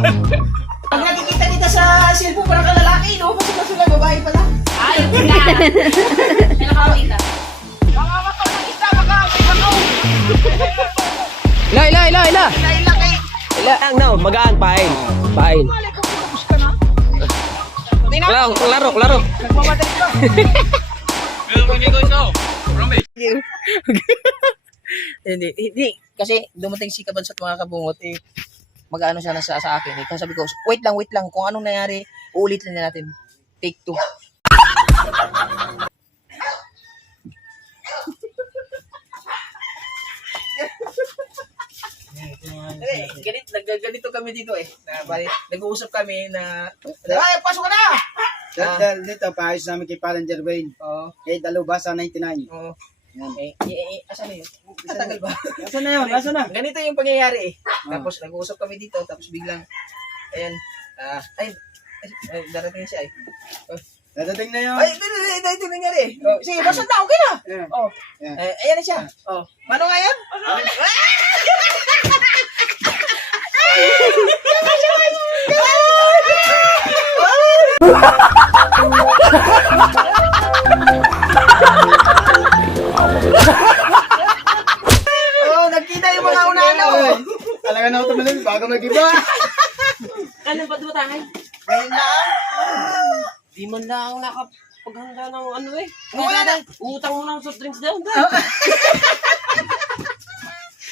Pag nakikita kita sa cellphone, parang ka lalaki, no? Kasi sila babae pala. Ayun na. Kailan ka makita? Makakataw ng isa, makakataw. Ila. Laki. Ila, no, magaan, pain. Pain. Laro. Nagmamadali ka. Hindi. Kasi dumating si Kabansa at mga kabungot, eh, mag-ano siya na sa akin. Eh. Kasi sabi ko, wait lang. Kung anong nangyari, uulitin na natin. Take 2. Ganito kami dito eh. Nag-uusap kami na, ay, pasok ka na! Dahil dito, paayos namin kay Palan Jervain. Oo. Kay Dalubasa 99. Oo. Yan. Asan na yun? Matagal ba? Nasaan na yun? Nasaan na? Ganito yung pangyayari eh. Tapos nag-uusap kami dito, tapos biglang, ayan, darating siya eh. Dadating na yun. Ay, ito nangyari eh. Oh, sige, basta na, okay na. Yeah. Oh, Yeah. ayan na siya. Oh, paano nga yan? Oh, nagkita yung mga una-ano. Talaga na ako tumalun bago mag-iba. Ano ba tayo? Ngayon na. Di man lang nakapaghanda ng ano eh. Wala na. Utang mo ng soft drinks daw.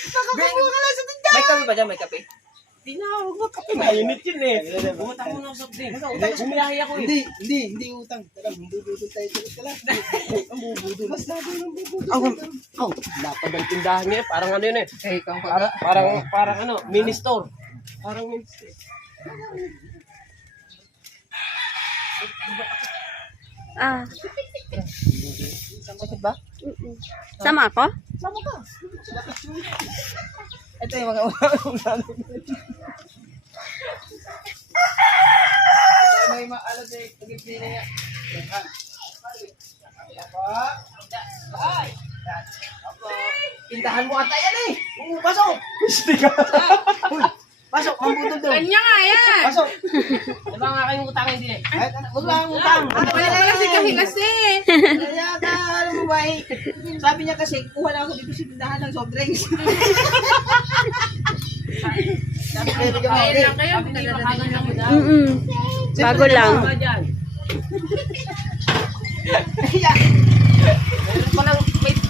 Nakakuha ka lang sa tindahan. May kape ba dyan? May kape? Di na, huwag mo kape. Mainit yun eh. Utang mo ng soft drinks. Bumilahi ako eh. Hindi utang. Tara, bubudol tayo sa lang. Ang bubudol. Mas labo ng bubudol. Oh, lapad ang tindahan niya eh. Parang ano yun eh. Eh, ikaw pa. Parang ano, mini store. Parang mini store. Ah, Sakit ba? sama ako? Sama ka. Ito yung mga may maalo sa pagkipili niya. Tindahan mo ata yan eh. Pasok. Pasok, mambutol doon. Kanya nga yan. Pasok. Diba nga kayong utangin din eh? Huwag lang utang. Wala kasi. Kaya ka, alam mo ba eh. Sabi niya kasi, kuha na ako dito sa tindahan ng soft drinks. Sabi ko, bigyan mo. Kaya lang kayo. Pinipakagan lang mo daw. Bago lang. Diba dyan? Kaya,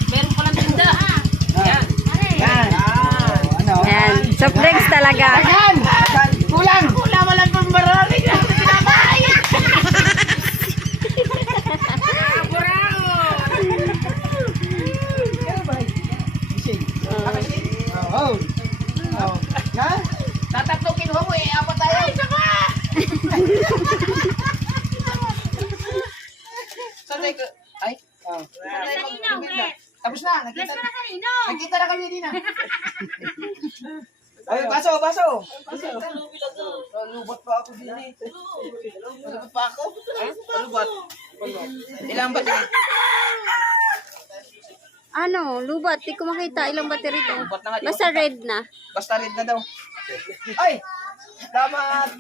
Meron palang tinda. Yan. yan. Ano? Yan, soft drinks talaga. Yan! Kulang! Kulang mo lang kung marami na pinapay! Oh. Ha? Tatatlo kinuha mo eh, apat tayo. Ay, saka! Sanay ka. Ay? Oh. Tapos na, nakita na kami din ah. Ay, baso. Lubot pa ako din eh. Lubot pa ako? Lubot. Ilang ba din? Ano, lubat, di ko makita ilang battery to. Lubat na nga. Basta red na. Basta red na daw. Ay! Damat!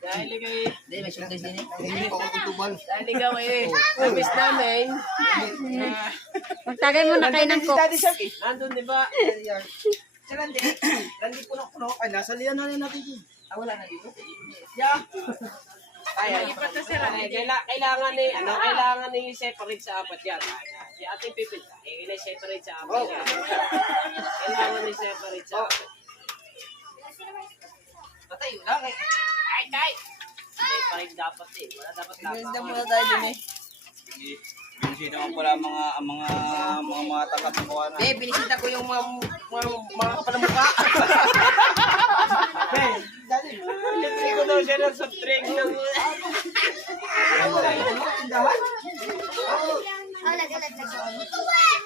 Dahil kay... Hindi, may surprise din eh. Dahil ikaw eh. Namiss namin. Magtagay mo na kayo ng Si coke. Daddy Shark eh. Nandun diba? Si Randy. Randy puno-puno. Ay, nasa liyan na rin natin. Wala na dito. Yeah. Ay, kailangan ni kailangan ni separate sa apat yan. Si Ate Pipit, separate sa apat yan. Kailangan ni separate sa apat. Patay, wala kay. Ay! Separate dapat eh. Wala dapat Ganda dapat. muna tayo dun eh. Hindi naman pala mga takat na kuha na. Eh, binisita ko yung mga kapalamukha. Hindi ko daw siya ng soft drink ng...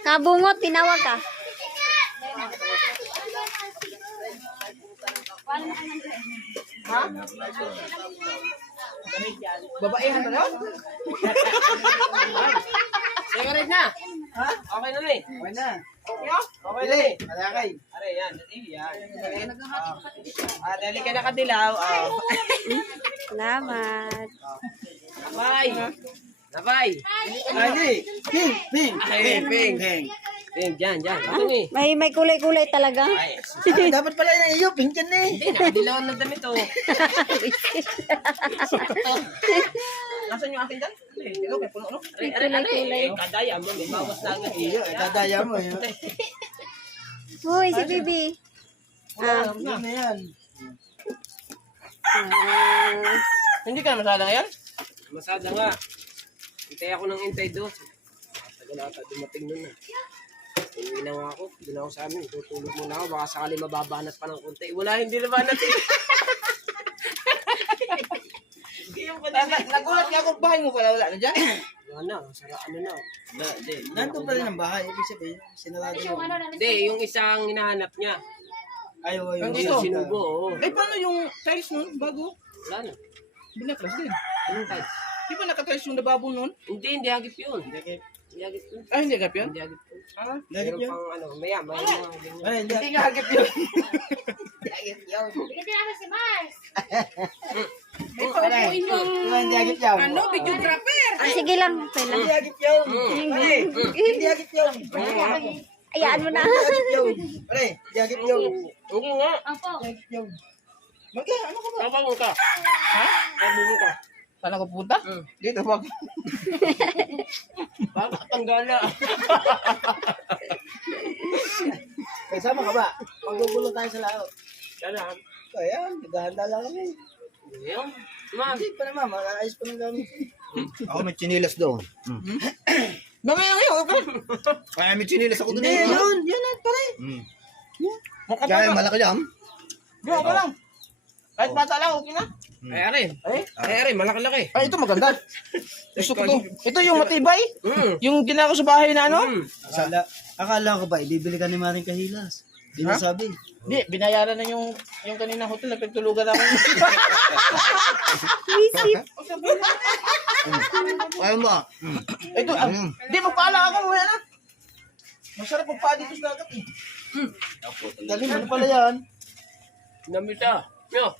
Kabungot, tinawag ka. Ha? Babaihan ba daw? Separate na! Ha? Okay na rin. Okay na. Okay na eh. Alakay. Are, yan. Yan. Dali ka nakadilaw. Salamat. Nabay. Nabay. Ay, Ping. Ping. Ay, Ping. Ping. Dyan. Ito eh. May kulay-kulay talaga. Ay, Ay, dapat pala yung iyo. Pink yan eh. hindi, nakadilawan na damit oh. Nasaan yung akin dyan? Hello, may puno, no? Kulay-kulay. Kadaya mo, may bawas na agad Iyo, dadaya mo eh. Hoy, si Bibi. Yan na yan. Hindi ka na masada ngayon? Masada nga. Hintay ako ng hintay doon. Tagal ata dumating nun na. Uwi na nga ako. Doon ako sa amin. Tutulog muna ako. Baka sakali mababanat pa ng konti. Wala, hindi nabanat. Nagulat ka ako, bahay mo pala, wala na dyan? Wala na. Sara, ano na. Nandun pa rin ang bahay. Ibig sabihin, sinarado mo. Hindi, yung isang hinahanap niya. Ayaw, Yung Yung ito? sinubo, oo. Eh, paano yung tiles nun, bago? Wala na. Binaklas din. Anong type? Di ba nakatiles yung nababo nun? Hindi agip yun. Hindi agip yun. Ah, hindi agap yun? Hindi agip yun. Ah, Lagip Meron yun. pang ano, maya, mga ganyan. Ay, hindi. hindi nga agap yun. Ay, paupuin mo. Hindi agit yaw. Ano, videographer? Ah, sige lang. Okay lang. Hindi agit yaw. Hindi agit yaw. Ayaan mo na. Hindi agit yaw. Pare, hindi agit yaw. Oo nga. Hindi agit yaw. Magka, ano ka ba? Kapag ka. Ha? Kapag ka. Saan ako punta? Dito, wag. Baka tanggala. Kasama ka ba? Magugulo tayo sa laro. Kailangan. Ayan, naghahanda lang kami. Ayun. Ma'am. Hindi pa naman, maayos pa ng gamit. Ako may chinilas doon. Mamaya ngayon, okay. Kaya may chinilas ako doon. Hindi, yun na pare. Mukha Kaya pa. malaki yan. Yung ako lang. Kahit bata lang, okay na. Ay, ari. Ay, ari. Malaki-laki. Ay, ito maganda. Gusto ko to. Ito yung matibay. Yung ginagawa sa bahay na ano? Akala ko ba, ibibili ka ni Maring Kahilas. Di mo sabi. Hindi, binayaran na yung kanina hotel. Nagtutulugan ako. Wisip. Kaya mo ah. Ito, hindi, magpala ako. Mamaya na. Masarap magpala dito sa dagat eh. Galing, ano pala yan? Namis ah. Yo.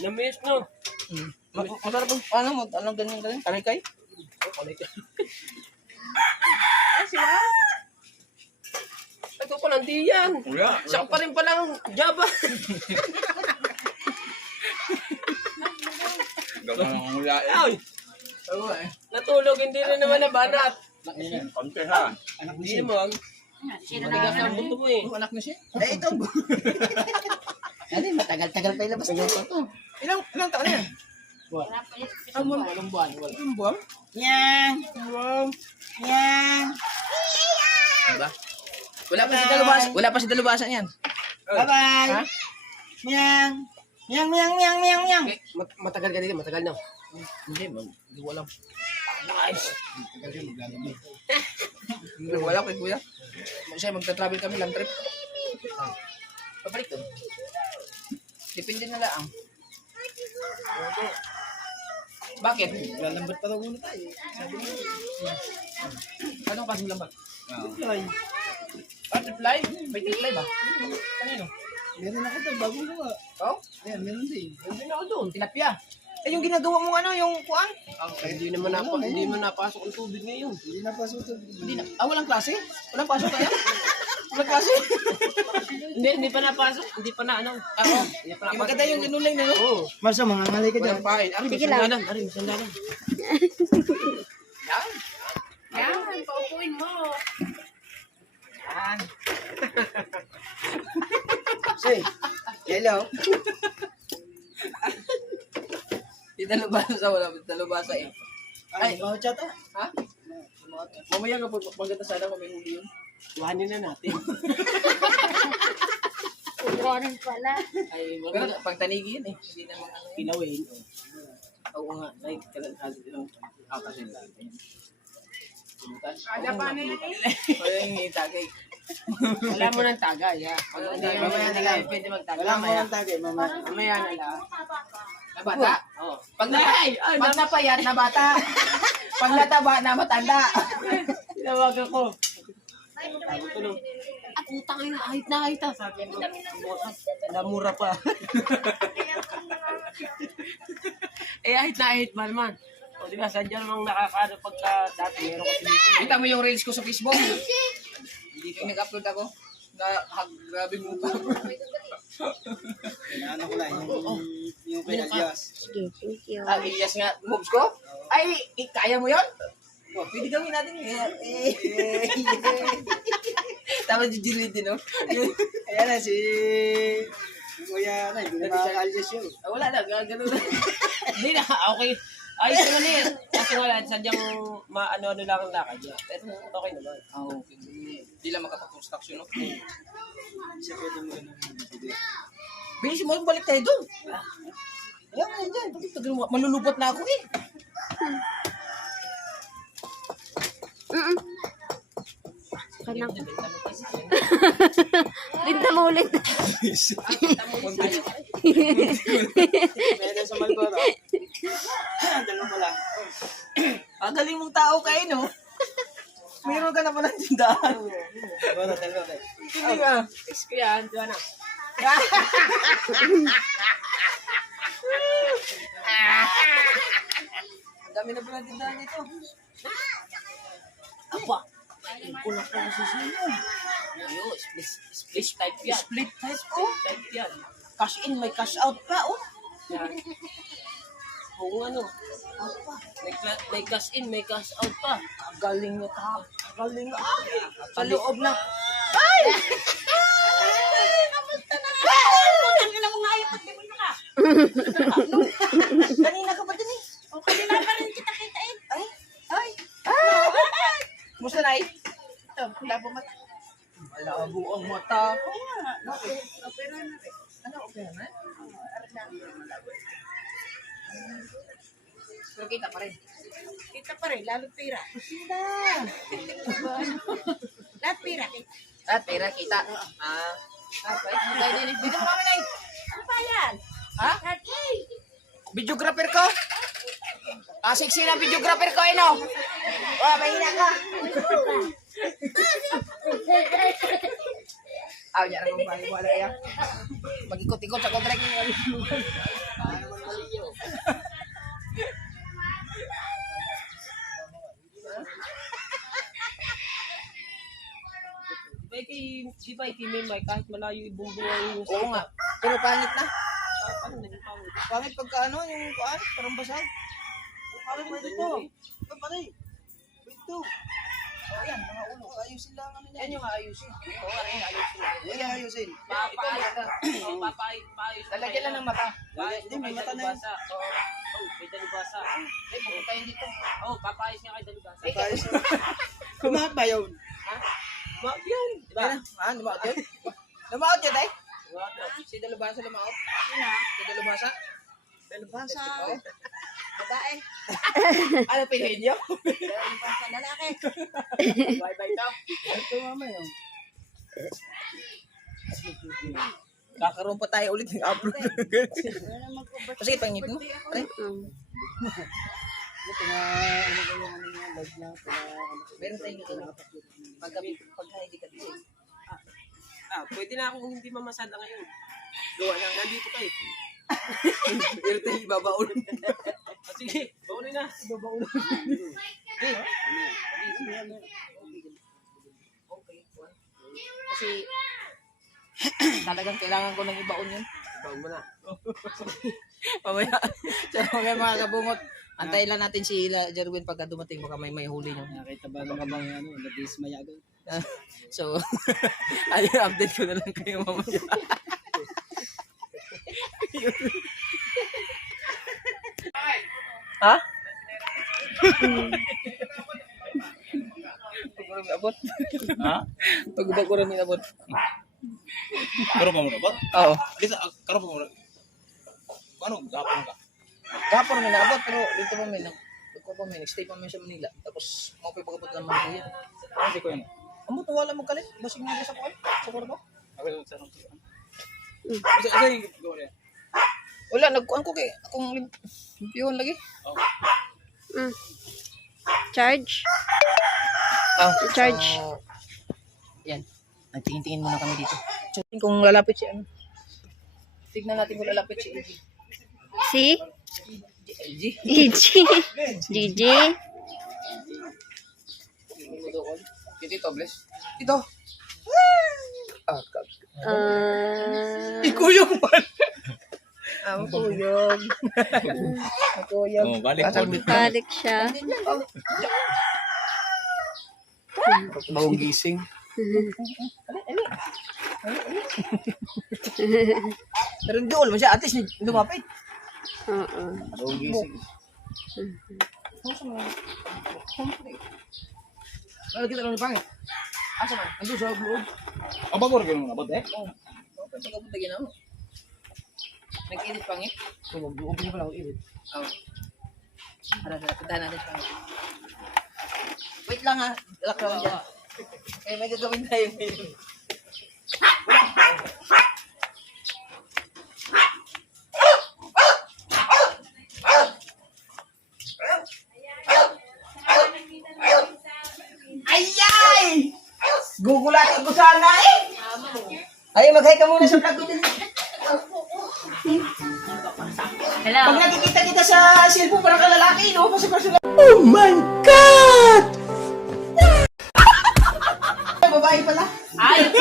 Namis no. Masarap ang, anong ganyan? Kanikay? Ito pa lang di yan. Siya pa rin palang Java. Ay, Oo eh. natulog. Hindi rin naman nabanat. Anak Hindi naman. Matigas ang buto mo eh. Oh, anak na siya. Eh, ito. Ano, matagal-tagal pa ilabas. Ilang taon na yan? Walang buwan. Walang buwan? Yang. Wow. Yang. Diba? Wala pa si dalubasan yan. Bye-bye. Ha? Yang. Yang. Okay, matagal ka dito. Matagal na. Hindi, hindi ko alam. Nice. Wala kay kuya. Siya, magta-travel kami, lang trip. Pabalik doon. Depende na lang. Bakit? Lalambat pa daw muna tayo. Anong kasing lambat? Ay, Butterfly? May tiklay ba? Kanino? meron ako tayo, bagong gawa. Oh? Ayan, meron din. Hindi na ako doon. Tilapia. Eh, yung ginagawa mong ano, yung kuan? Hindi naman napasok ang tubig ngayon. Hindi na pa suto. Hindi na. Ah, walang klase? Walang pasok kaya? Walang klase? Hindi pa napasok. Hindi pa na ano. Ako. Hindi pa Yung maganda yung ginuling na, no? Oo. Marsa, mga ngalay ka dyan. Walang pain. Ano, Sige lang. Sandalan. Ari, sandalan. Yan. Yan, paupuin mo. Yan. Say, hello. Italubasa, wala. Italubasa eh. Ay, mga chata. Ha? Mamaya ka po, maganda sana kung may huli yun. Kuhanin na natin. Ganun pala. Ay, maganda. Pag tanigi yun eh. Hindi naman ano yun. Pilawin. Oo nga. Ay, kasi lang. Kasi lang. Kada pa na yun eh. Wala yung tagay. Wala mo ng tagay, ha? Pag hindi mo Mamaya na lang. pwede magtagay. Wala mo ang tagay, mama. Mamaya na lang. Na bata? Oo. Pag napayat na bata. Pag nataba na matanda. Tinawagan ko. At putang ina, ahit na ahit ah. Sabi ko, namura pa. Eh, ahit na ahit ba naman? O di ba, sadya namang nakakaano pagka dati meron kasi dito. Kita mo yung reels ko sa Facebook? Yung nag-upload ako. Grabe mo pa. Ano ko lang, yung kay Alias. Sige, thank you. Yes nga, moves ko? Ay, kaya mo yun? Oh, pwede gawin natin. Tama jijilid din, no? Ayan na si Kuya, hindi na makaka-Alias yun. Wala na, gano'n na. Hindi na, okay. Ayos naman eh. Kasi wala, sadyang maano-ano lang ang lakad niya. Pero okay naman. Okay. Hindi lang makapag-construction, no? Siya pwede mo yun ang bibigay. Bilis mo, balik tayo doon. Ayan mo yan dyan. Malulubot na ako eh. Kanang. Binta mo ulit. Meron sa Malboro. Dalawa pala. Galing mong tao kayo, no? Mayroon ka na pala tindahan. Malboro, dalawa kayo. Hindi nga. Ex ko yan, diba na? Ang dami na pala tindahan nito. Aba! Kulang ko sa sino. Ayun, split type yan. Split type, oh. Type yan. Cash in, may cash out pa, oh. Yan. Kung ano, may cash in, may cash out pa. Galing nyo ta. Galing nyo. Sa Pali- loob na. Kanina ka pa din eh. O, kanina pa rin kita kitain. Ay. Musta na eh? Ito, labo mata. Malabo ang mata. Opera na rin. Ano, opera na? Pero kita pa rin. Kita pa rin, lalo pira. Lahat pira. At pera kita. Pwede din eh. Dito mo kami na eh. Ano pa yan? Ha? Videographer ko? Sexy na videographer ko, eh, no? Mahina ka. Niya rin kung paano wala yan. Mag-ikot-ikot sa kontrek. Di ba kay Mimay, kahit malayo ibumbungan yung Oo nga. Pero pangit na. Paano naging pangit? Pangit pagka ano, yung kuan, parang basag. Pare, pwede to. Ito, pare. Pwede to. Ayan, mga ulo. Ayusin lang ano yan. Yan yung ayusin. Oo, ano yung ayusin. Yan yung ayusin. Papaayos ka. Oo, papaayos. Lalagyan lang ng mata. Hindi, may mata na yan. Oo, may dalubasa. Eh, pupunta yun dito. Oo, papaayos nga kay dalubasa. Ayos. Kumahat ba yun? Ha? Wag yun. Diba? Lumaot yun? Lumaot yun, eh? Wag. Si Dalubasa lumaot. Si Dalubasa. Dalubasa. Babae. Ano piliin niyo? Dalubasa lalaki. Bye-bye daw. Ito mama yun. Kakaroon pa tayo ulit ng upload. Kasi pangit mo. Ay, Ito na, ano ba yung ano yung live na? meron tayong ito na. Pagka hindi ka busy. Pwede na akong hindi mamasada ngayon. Gawa lang, nandito kayo. Meron tayong ibabaon. Sige, baunin na. Kasi talagang kailangan ko ng ibaon yun. Baon mo na. Mamaya, mga kabungot, antayin lang natin si Jerwin pagka dumating, baka may huli niyo. Nakita ba naman bang ano, nag-dismay agad? So, ayun, update ko na lang kayo mamaya. Ha? Pag ko rin abot. Ha? Pag ko rin abot. Karo pa mo na ba? Oo. Lisa, karo pa mo na. Ano, gapon ka? Kapon may naabot, pero dito pa may nag-stay pa may sa Manila. Tapos, mga pagpagabot ng Manila. Kasi ko yan. Amot, wala mong kalit. Basing nga sa kuwan. Sa kwarto. Ako yung sarong siya. Isa yung gawa niya. Wala, nagkuhan ko kay akong limpiyon lagi. Charge. Oh, Charge. So, Yan. Nagtingin-tingin muna kami dito. Tingnan kung lalapit si ano. Tignan natin kung lalapit si AJ. Si? AJ? Gigi. Gigi. Dito, bless. Dito. Ikuyong man. Ang kuyog. Ang kuyog. Oh, balik mo. Balik siya. Bagong gising. Pero hindi ko naman siya. At least lumapit. Oo. Bagong gising. Ano kita naman pangit? Asa man? Ando sa loob. Apa ko rin abot eh? Pwede ka punta ginawa. Nag-edit pangit? Oo, mag-open pa lang ako edit. Oo. Para puntahan natin siya. Wait lang ha. Lock lang dyan. Eh, may gagawin tayo ngayon. Ayay! Gugulatin ko sana eh! Ay, mag-hi ka muna sa vlog ko din. Hello. Pag nakikita kita sa cellphone, parang kalalaki, no? Kasi personal. Oh my God! Babae pala. Ay, ka.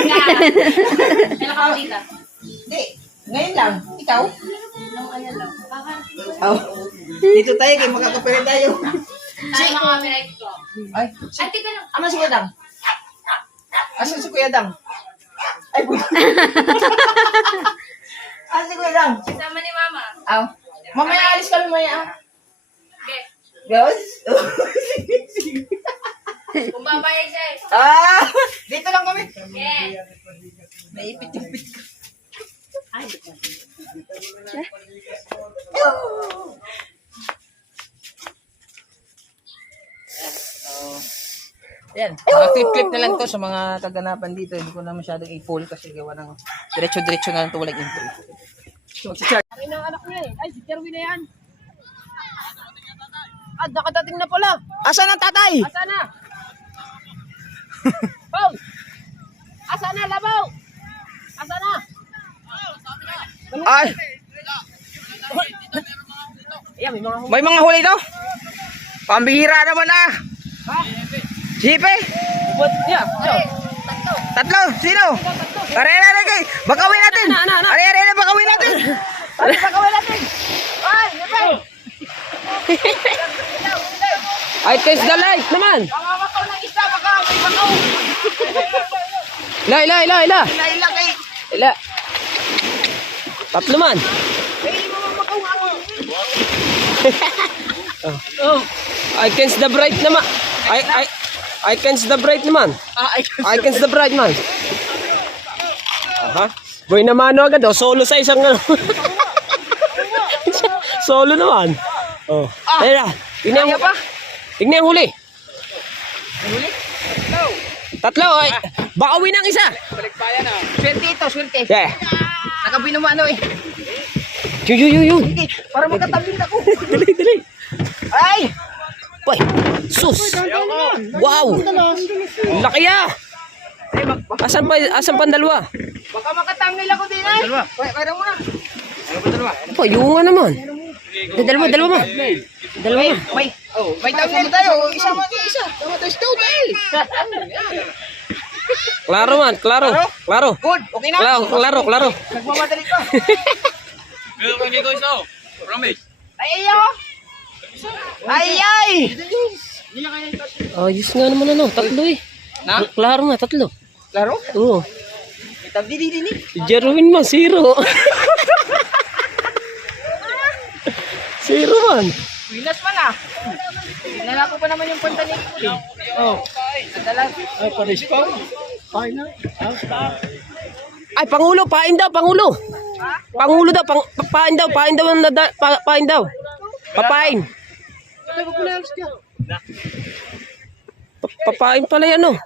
Kailan ka dito? Hindi. Ngayon lang. Ikaw? Ayan lang. Oh. Dito tayo, kaya makakapera tayo. Ay, mga copyright ko. Ay, Ay, tika lang. ano si Kuya Dang? Asan si Kuya Dang? Ay, puto. Asan si Kuya Dang? Kasama ni Mama. Aw. Mamaya alis kami maya. Okay. Gawes? Kung babayad siya eh. Ah! Dito lang kami. Yes. Naipit-ipit ka. Yan. Mga clip-clip na lang to sa mga kaganapan dito. Hindi ko na masyadong i-full kasi gawa ng diretso-diretso na lang to walang intro. Mag-charge. Ay, ng anak niya eh. Ay, si Kerwin na yan. Ah, nakadating na pala. Asan ang tatay? Asa na? Paul! Asa na, Labaw? Asa na? Ay! Ayan, may mga May mga huli to? Pambihira naman ah! Jipe? hubot niya. Tatlo? Sino? Are kay. Bakawin natin! Are, bakawin natin! Are, bakawin natin! Ay! Jipe! I test the light naman. Mamamakaw ng isa! Baka may bakaw! Ila. Naila kay. Ila. Tatlo man. May mamamakaw nga ako! Oh. I can the bright naman. I can the bright naman. I can the bright man. Aha. Boy naman agad oh, solo sa isang ano. Solo naman. Oh. Ayun na. Tingnan mo pa. Tingnan yung huli. Huli? Tatlo ay. Baka win ang isa. Swerte ito, swerte. Yeah. Nakabinumano eh. Yun. Hindi, para magkatabi ako. Dali. Ay! Boy. Sus. Wow. Laki ah. Asan pa ang dalawa? Baka makatangil ako din ay. Dalawa. Kaya mo na. Pa, yung nga naman. Dalawa ma. May tangil tayo. Isa man isa. Tama tayo ito dahil. Klaro man, klaro. Good, okay na? Klaro. Nagmamadali ka. Meron kang dito isa. Promise. Ay! Ayos nga naman ano, tatlo eh. Na? Klaro nga, tatlo. Laro? Oo. Tabi din eh. Si Jerwin man, 0. 0 man. Winas man ah. Nalala ko pa naman yung punta ni Kuli. Oh. Nadala. Ay, panis pa. Ay, Pangulo, pain daw. Pangulo daw, pain daw. Pain daw. Papain. Papain pala yan oh.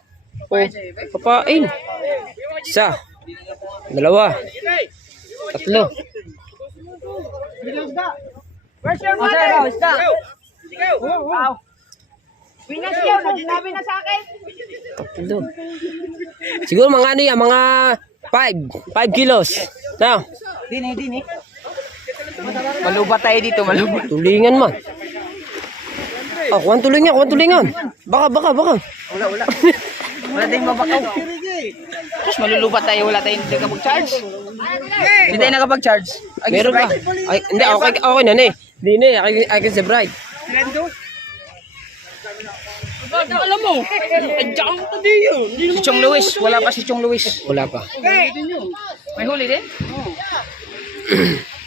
Oh, papain. Isa. 2. 3. Where's your mother? Wow. Pinas yun, nagsabi na sa akin. Tatlo. Siguro mga ano yan, mga 5 kilos. Na, Dini. Malubat tayo dito, malubat. tulingan man. Oh, kuwan tulingan. Baka. Wala. Wala tayong mabakaw. Tapos malulubat tayo, wala tayong nakapag-charge. Hindi tayo nakapag-charge. Meron ba? Ay, hindi, okay na eh. Hindi na, I can say bright. Alam mo, adjang ka diyo. Si Chong Luis, wala pa si Chong Luis. Wala pa. May huli din?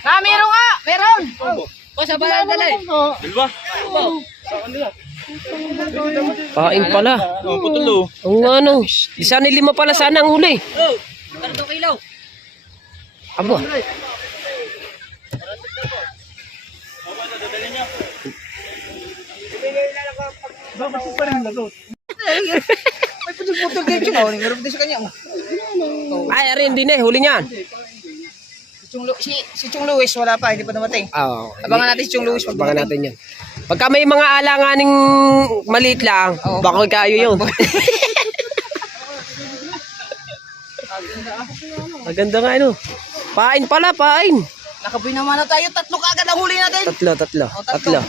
Meron nga! Meron! O, sa balang dalay. Pain pala. Putulo. Ang ano. Isa ni 5 pala sana ang huli. 2 kilo. Aba. May putol-putol kayo siya. Meron din sa kanya. Ay, arin din eh. Huli niyan. Si Chong Luis, wala pa. Hindi pa dumating. Oo. Abangan natin si Chong Luis. Abangan natin yan. Pagka may mga alanganing maliit lang, baka kayo yun. Maganda nga ano. Pain pala. Nakabuy naman na tayo. 3 kagad ang huli natin. Tatlo.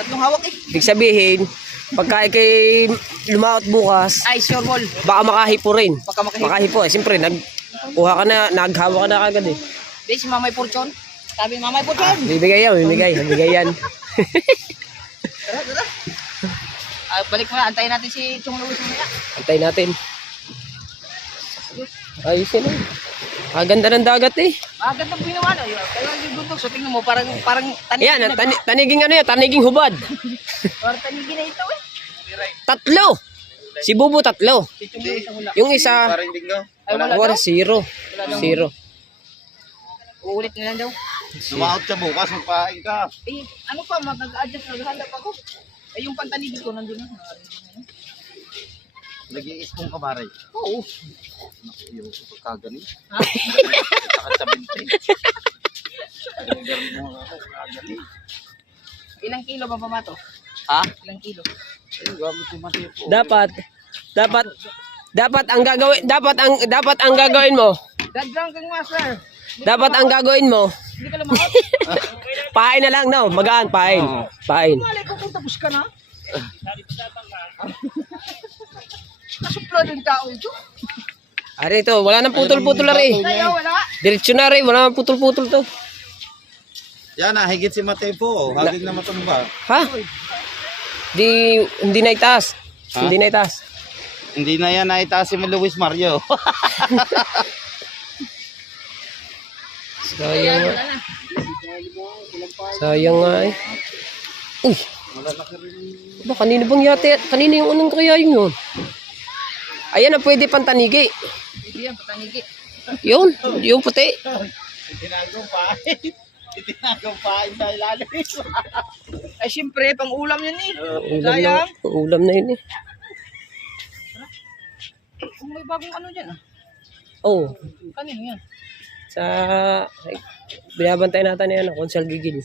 3 hawak eh. Ibig sabihin, pagka ikay lumaot bukas, Ay, sure ball. baka makahipo rin. Baka makahipo. Makahipo eh. Siyempre, nagkuha ka na, naghawa ka na kagad eh. Di, si Mamay Porchon. Sabi Mamay Porchon. Bibigay yan. Tara. Balik mo na. Antayin natin si Chong Luis mamaya. Antay natin. Ayos yun eh. Ganda ng dagat eh. Ganda po ginawa na. Kaya yung bundok. So tingnan mo, parang tanigin Ayan, na. taniging ano yan, taniging hubad. Parang tanigin na ito eh. 3. Si Bubo 3. Si Chong Luis ang hula. Yung isa, Parang dingaw. Ay, wala wala daw. 0. Uulit na lang daw. Lumaot ka bukas, magpain ka. Eh, ano pa, mag-adjust, naghahanap ako. Eh, yung pantanigin ko nandun na. Nag-iispong ka, Maray. Oo. Yung pagkagani. Saka sa binte. Nag-garin mo ako, pagkagani. Ilang kilo ba pa to? Ha? Ilang kilo? Ayun, gamit yung matipo. Dapat ang gagawin mo. God drunken master. Dapat ang gagawin mo. Hindi ka lumakot. Pain na lang, no? Magaan, pain. Pain. Malay ko kung tapos ka na. Nasupla din tao ito. Ari ito, wala nang putol-putol na rin. Kaya wala. Diretso na rin, wala nang putol-putol to. Yan na, higit si Matepo. Hagig na matumba. Ha? Hindi na itaas. Ha? Hindi na itaas. Hindi na yan naitaas si Luis Mario. Sayang nga. Sayang nga eh. Uy! Ba, kanino bang yate? Kanino yung anong kaya yun? Ayan na, pwede pang tanigi. Hindi yan, patanigi. Yun, yung puti. Itinagong pain. Itinagong pain sa ilalim. Ay, siyempre, pang ulam yan eh. Ulam na, ulam na yun eh. Kung may bagong ano dyan ah. Oh, Kanino yan? sa... Ay, binabantay natin yan, Consal Gigil.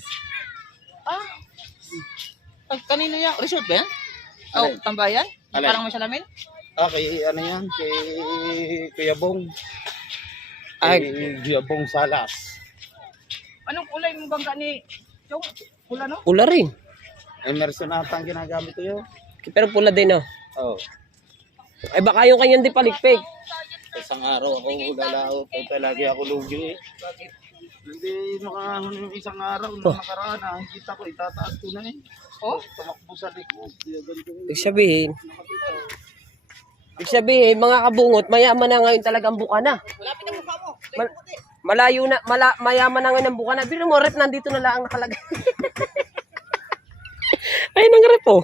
Kanino yan? Resort ba yan? Oh, tambayan? Alay. Parang may salamin? Kay ano yan, kay Kuya Bong. Ay. Kay Kuya Bong Salas. Anong kulay mo bangka ni Chong? Pula no? Pula rin. Emerson ata ang ginagamit ko yun. Pero pula din ah. Oh. Ay baka yung kanyang di palikpik. Isang araw ako lalaot. Lagi ako lugi eh. Hindi makahon yung isang araw na nakaraan. Nakikita ko, itataas ko na eh. Oh? Tumakbo sa likod. Ibig sabihin, mga kabungot, mayaman na ngayon talagang bukana. Malapit ang mukha mo. Malayo na, mayaman na ngayon ang bukana. Biro mo, rep nandito na lang nakalagay. Ay, nang rep oh.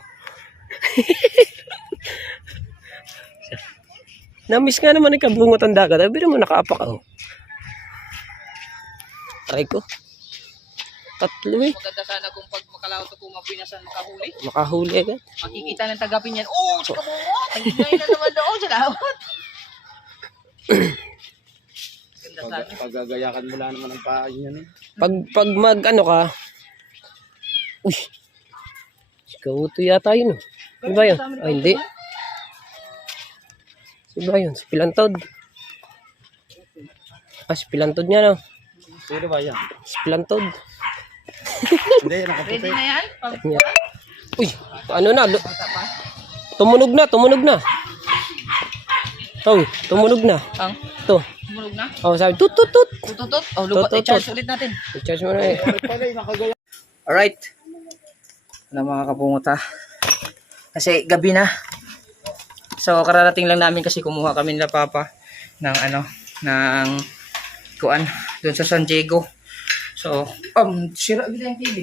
Namiss nga naman yung kabungot ang dagat. Biro mo, nakaapak oh. Try ko. 3 eh. Maganda sana kung pag makalawat o kung mapinasan makahuli. Makahuli agad. Makikita ng tagapin yan. Oh, sa kabungot. Nagigay na naman doon sa lawat. Ganda sana. Pagagayakan mo lang naman ang pain yan eh. Pag mag ano ka. Uy. Ikaw ito yata yun oh. Ano ba yun? Ay, hindi. Ano ba yun? Si Pilantod. Ah, si Pilantod niya, no? Sino ba yan? Si Pilantod. Hindi, nakaputi. Ready na yan? Niya. Uy, ano na? Tumunog na, tumunog na. Oh, tumunog na. Ang? Ito. Mulog na? Oh, sabi, tut, tut, tut. Tututot? Oh, lupa. Tututot. I-charge ulit natin. I-charge mo na eh. Alright. Ano mga kapunguta. Kasi gabi na. So kararating lang namin kasi kumuha kami nila papa ng ng kuan doon sa San Diego. So, sira gila yung TV.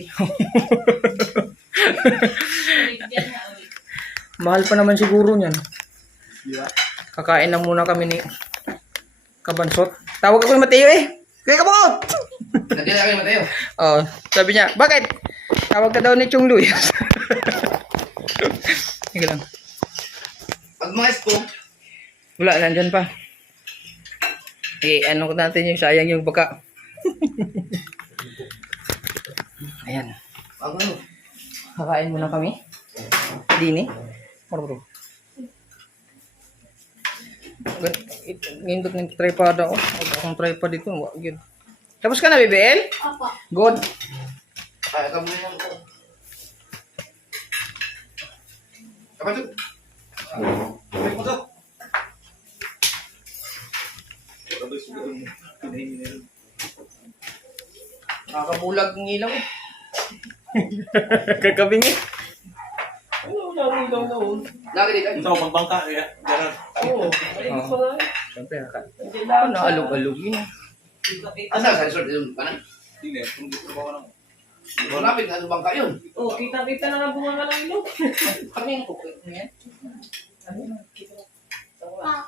Mahal pa naman siguro niyan. Kakain na muna kami ni Kabansot. Tawag ako ni Mateo eh. Kaya Kabot! Nandiyan na kayo, Mateo. Oh, sabi niya, bakit? Tawag ka daw ni Chung Luy. Sige lang. Pag mga esko, Wala, nandyan pa. Ano ko natin yung sayang yung baka. Ayan. pag ano, Kakain muna kami. Dini. Bro. Ngindot ng tripod ako. Huwag akong tripod dito. Wag yun. Tapos ka na, BBL? Opo. Good. kaya ka muna yan ko. Kapatid. Ay, puto. Nakakabulag ng ilaw eh. Kakabing eh. Lagi dito. Ito, pagbangka. Ganun. Oo. Siyempre, naalog-alog yun eh. Asa sa resort yung kanan? Hindi, kung gusto ko ng... Malapit na sa bangka yun. Oh, kita-kita na nga bunga ng ilog. Kami ko yan.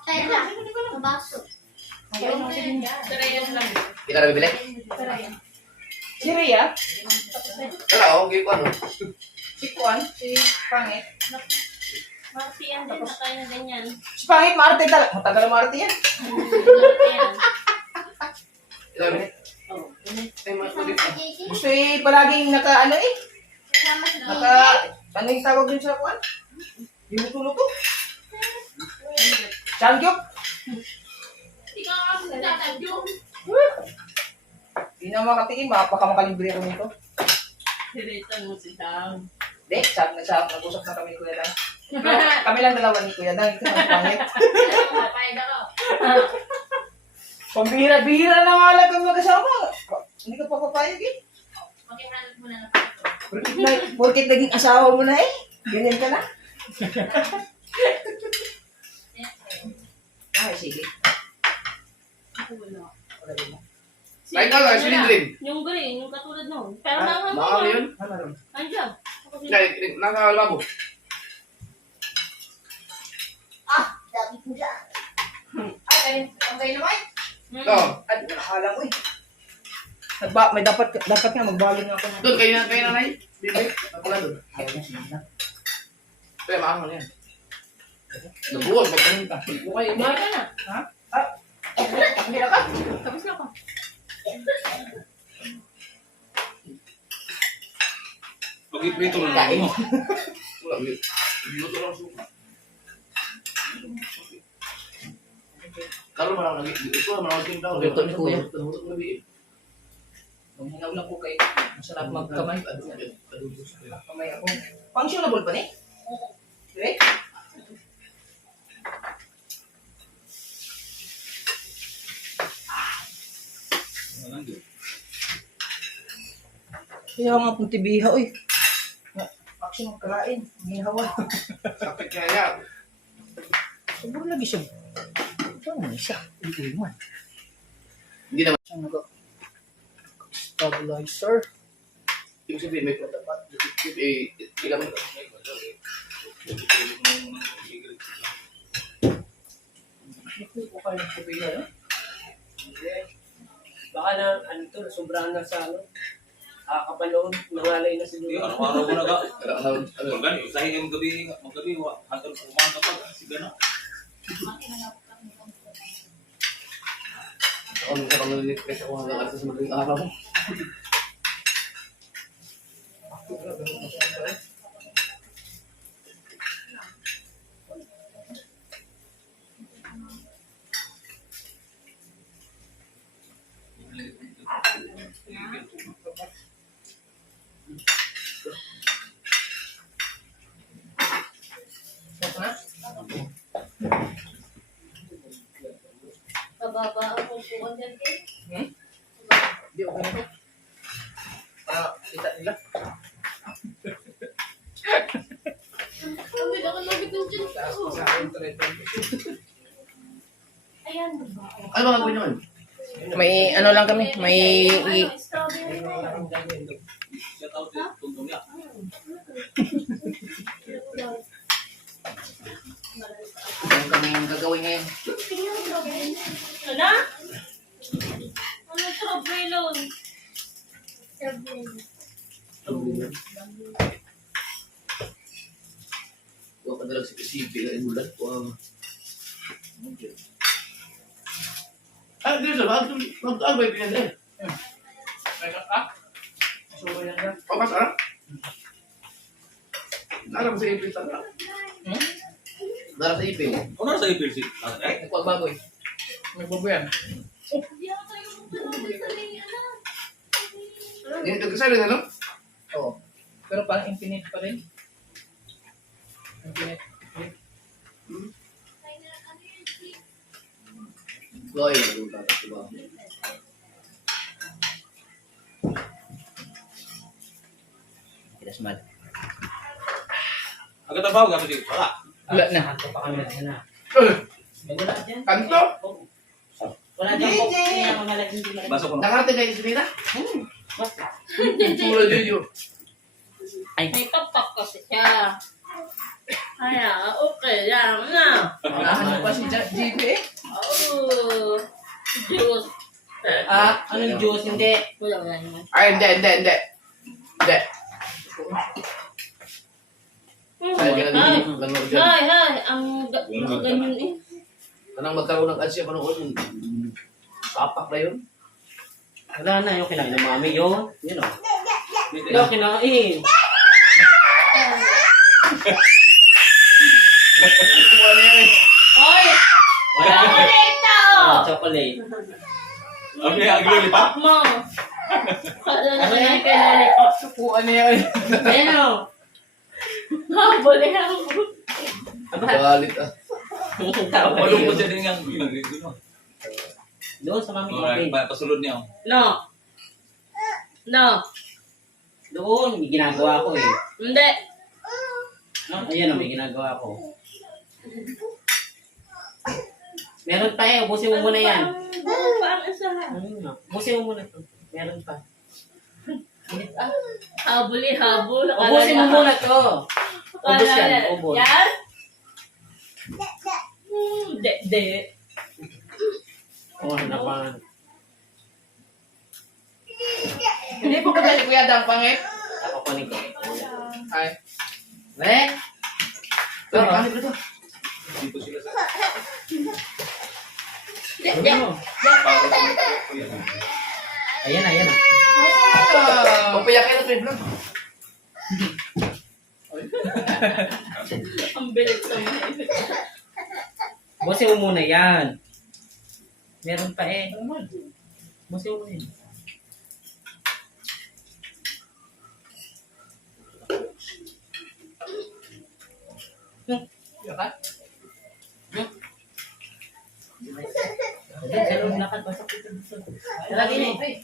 Tayo lang. Baso. Tarayan lang. Hindi ka na bibili? Si Rhea, Wala, okay ko ano. si Juan, si Pangit. Martian din na tayo na ganyan. Si Pangit, Marte talaga. Matagal na Marte yan. Martian. Ito, bibili. Ay, mga kulit. Gusto eh, palaging naka eh. Kasama si Naka, ano yung tawag dun sa Juan? Yung luto-luto. Changyok. Ikaw ang tatadyo. Hindi na makatiin, makamakalibre ako nito. Siritan mo si Dang. Hindi, nag-usap na kami ni Kuya Dan. Kami lang dalawa ni Kuya Dan. Ito ang Pangit. Papayag ako. Pambihira-bihira na nga lang kami mag-asama. Hindi ka pa papayag eh. Makihanap mo na ng photo. Porkit naging asawa mo na eh. Ganyan ka na. Ay, sige. Wala din mo. Ay, ikaw lang, silindrin. Yung green, yung katulad nun. Pero Ah, naman baka mo. yun. Ano rin? Andiyan. Ay, nakalabo. Dami ko dyan. Ay, ang kayo naman. Ito. Ay, nakakala ko eh. May dapat nga magbalon nga ako ng... Doon, kayo na, Nay. Bibili. Ako na doon. Ayaw niya, sige na. Kaya maangal yan. Nabuwag, magkanin ka. Okay, Baka na. Ha? Ah, hindi na ka. Tapos na ako. Pag-iprito lang. Kain mo. Wala, luto lang suka. Kalau malang lagi, itu malang lagi tahu. Luto ni Kuya. Luto lebih. Huminaw lang po kayo. Masarap magkamay. Kamay ako. Functionable pa ni? Okay? Kaya nga pong tibiha, uy. Action magkalain. Gihawa. Sakit kaya. Siguro lagi siya. Ito naman siya. Iiwan. Hindi naman. Siya stabilizer. Ibig sabihin, may dapat. Ilang mo. Hindi ko kayo ng tibiha, eh. Baka na, ano to, sobrahan na sa ano. Kapanood, nangalay na siguro. Araw-araw mo na ka. Ano? Magani, usahin yung gabi, magabi, hanggang umaga pa. Sige na. Ako nung sa pang-refresh ako hanggang alas sa madaling araw. Kababa ang pupuan dyan, Ken. Hindi, okay na to. Para kita nila. Ang bilang ang lagit ng dyan. Sa akin, treto. Ayan, ba? Ano mga gawin naman? May ano lang kami, may Strawberry na yan. Meron kaming gagawin ngayon. Ano? Ano strawberry loan? Strawberry. Huwag ka dalag sa kasipi. Ay, mulat po. Ah, hindi sa ba? Ano ba yung pinagay? O, kasara? Narang sa ipil sana. Narang sa ipil. Ano sa ipil si? Nagpagbaboy. Nagbaboy yan. Hindi ako tayo magpapalagay sa linya na. Yan, nagkasali na, no? Oo. Pero parang infinite pa rin. Infinite. Loy, nagulta. Diba? Tilas mal. Agad trabaho gamit si wala. Wala na. Kanto pa kami na na. Wala dyan. Kanto? Wala dyan po. Kaya mamalagin din na. Baso ko na. Nakarating kayo sa Nina? Basta. Sura yun. May papak kasi siya. Kaya, okay lang na. Ano pa si JP eh? Oh, juice. Anong juice? Hindi. Wala wala naman. Ay, hindi. Hindi. Kaya ka na din. Ganun dyan. Hay, ang ganyan eh. Kanang magkaroon ng ads siya manood. Papak na yun. Wala na yung kinain ng mami yun. Yun o. Hindi Yung kinain. Oy! Wala na. Chocolate tao! Chocolate. Okay, ang lollipop. Mo! Kala na yan kay lollipop. Supuan niya yun. Ayan o. Habol eh, habol. Galit ah. Malungkot siya din nga. Ginagano. Doon sa mami Kopi. Pasulod niya. No. No. Doon, may ginagawa ko eh. Hindi. No, ayan o, may ginagawa ko. Meron pa eh, ubusin mo muna yan. Paano sa Ubusin mo muna to. Meron pa. habol eh, habol. Ubusin mo muna to. Ubus yan, ubus. Yan? De. Oh, naman. Hindi po ba dali Kuya Dang pangit? Ako kunin ko. Ay. Re? Pero kami ba ito? Dito sila sa... Ano? Ayan, ayan. Papayakin na ito yung vlog. Ang bilis naman. Ubusin mo muna yan. Meron pa eh. Ubusin mo muna yan. Ayan, sa loob lakad. Pasok dito. Lagi na eh.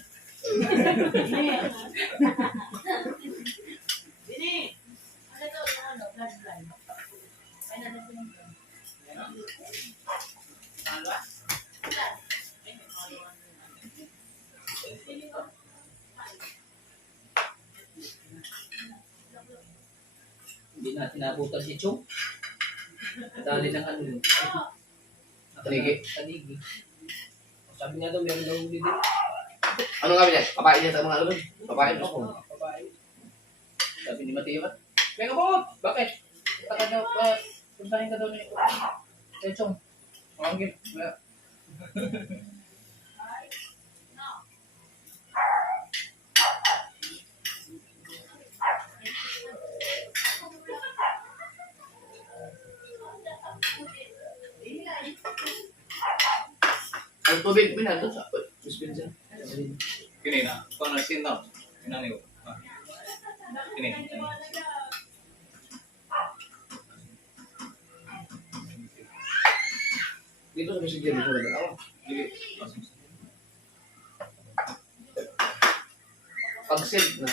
Hindi natin nabutan si Chong. Dali ng ano yun. Taligi. Taligi. Sabi nga daw, meron daw hindi din. Ano nga niya? Papain niya sa mga alaman. Papain ako. Babae. Sabi ni Mateo, may kabot! Bakit? Taka daw, puntahin ka daw ni Chong. Pangangin. Ang tubig, pinandun sa dispenser. Kini na. Kung ano sin daw. Kinani ko. Kini. Dito sa messenger dito na ako. Pag-send na.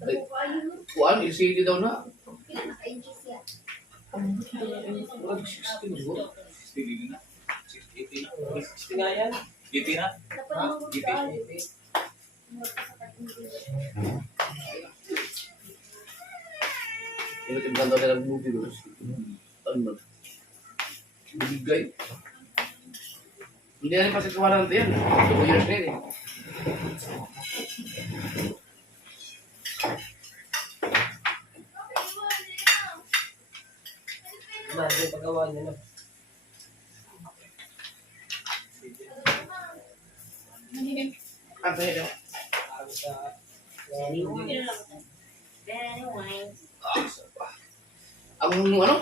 Ay, kuan, LCD daw na. Wag 16 siguro. 60 na. 80 na. Gusto nga yan. 80 na. Tinutibgan daw nila ng movie bro. Ano? Bigay. Hindi na rin kasi kawalan natin yan. 2 years na yun eh. Bago yung paggawa niya, no? Ang pwede. Ang ano?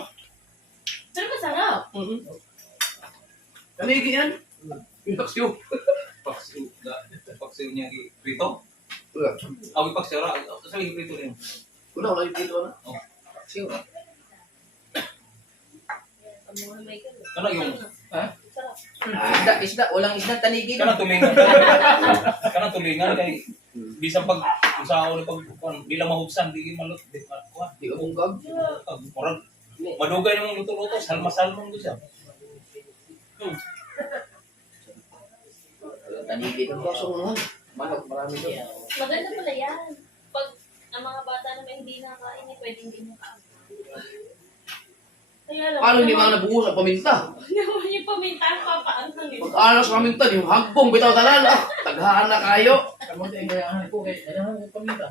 Pero masarap. Kaligi yan. Yung taksyo. Paksiw niya prito. Wala. Awi paksiw ra. Sa prito rin. Wala yung dito na. Paksiw. Kana yung Isda. Walang isda tanigi. kana tulingan. Kana tulingan kay bisan pag usahaw ni pag di lang mahubsan di malot di kuan. Di ka bunggag. Murag madugay namang luto-luto salma-salmon ko siya. Tanigi ng kosong naman. Manok, marami doon. Maganda pala yan. Pag ang mga bata naman hindi nakain, pwede hindi mo kain. Kaya lang. Paano hindi mga nabuo sa paminta? Naman yung pamintahan papaantang eh. Pag-alas sa paminta, yung hagbong bitaw tanan. Taghaan na kayo. Kamu tayo gayahan ko kay ano ko paminta.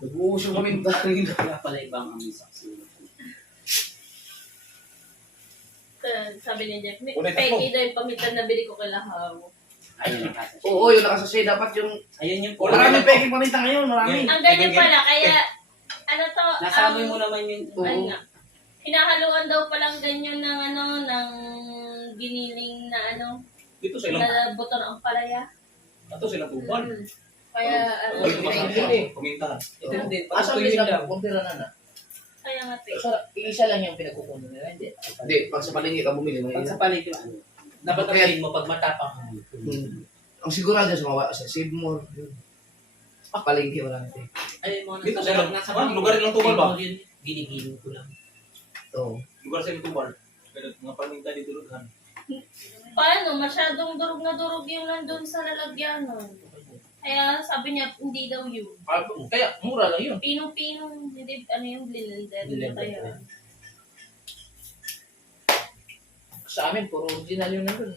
Nabuo yung paminta. Kaya pala ibang ang saksi. Sabi ni Jeff, Ulit ako. peki daw yung pamintahan na bili ko kay Lahaw. Ayun, nakasasya. Oo, yung nakasasay. Dapat yung... Ayun yung Maraming peking paminta ngayon. Marami. Ang ganyan pala, kaya ano to, nasabi mo naman yun. ayun nga. Hinahaluan daw palang ganyan ng ano, ng giniling na ano, Dito sa ilang na buto ng palaya. ato sila tuban. Kaya, ano, Pamintahan. Ito din, Asa patutuyin may lang. lang kumpira na na. kaya nga te. So, isa lang yung pinagkukunan nila, hindi. Hindi, pag sa palengke ka bumili. Pag May sa palig yung ano, dapat ang mo pag matapang ka. Ang sigurado sa mga sa Sibmore. Palengke marami. Ayun mo, Dito nasa sa nasa lugar lang tuban ba? Ginigiling ko lang. Oo. Lugar sa tuban. Pero mga paminta dito dughan. Paano? Masyadong durog na durog yung nandun sa lalagyan nun. Kaya sabi niya, hindi daw yun. Kaya, mura lang yun. Pinong-pinong, hindi, ano yung blender na kaya. Sa amin, puro original yung nandun.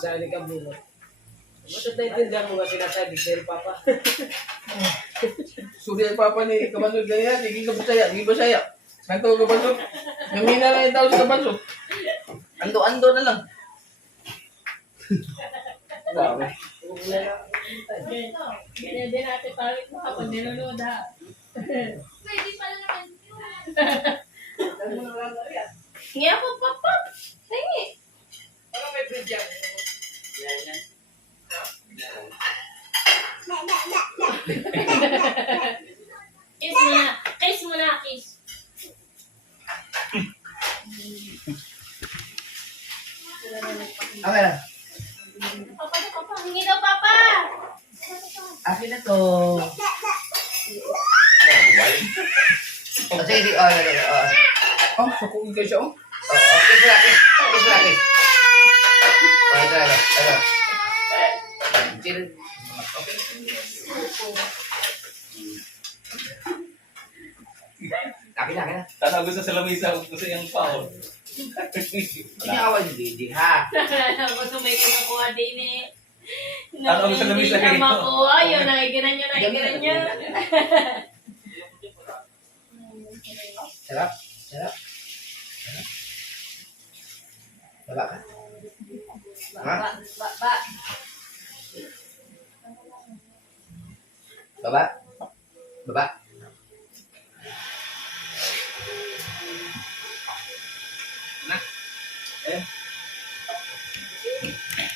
Sabi ka muna. Bakit naiintindihan mo ba sinasabi sa'yo, Papa? Suri ang papa ni Kabansog ganyan, hindi ka basaya, hindi basaya. Santo Kabansog, namina lang yung tao sa Kabansog. Ando-ando na lang. Grabe. Ganyan din natin pawit mo kapag nilunod ha. Pwede pala naman yun. Nga po, Papa. Tingi. Ano may fridge yan? Yan, yan. Kiss mo na. Kiss mo na, kiss. Okay na. Papa na, Papa. Hingi daw, Papa. Akin na to. Sige, sige. Oh, sukuin ka siya oh. Okay, sige. Okay, sige. Okay, sige. Sige. Akin na. Tanaw ko sa lamisa kasi yung paon. Hindi awal yung didi, ha? Gusto may kinakuha din eh. Ano, gusto na Hindi may na sakit. makuha. Yun, nakikinan nyo. Sarap. Baba ka. Ha? Baba.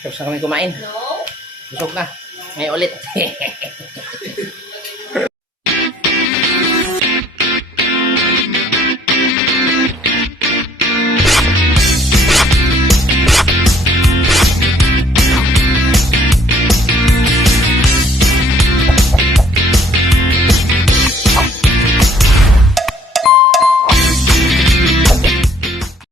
Tapos na kami kumain. No? Busog na. Ngayon ulit.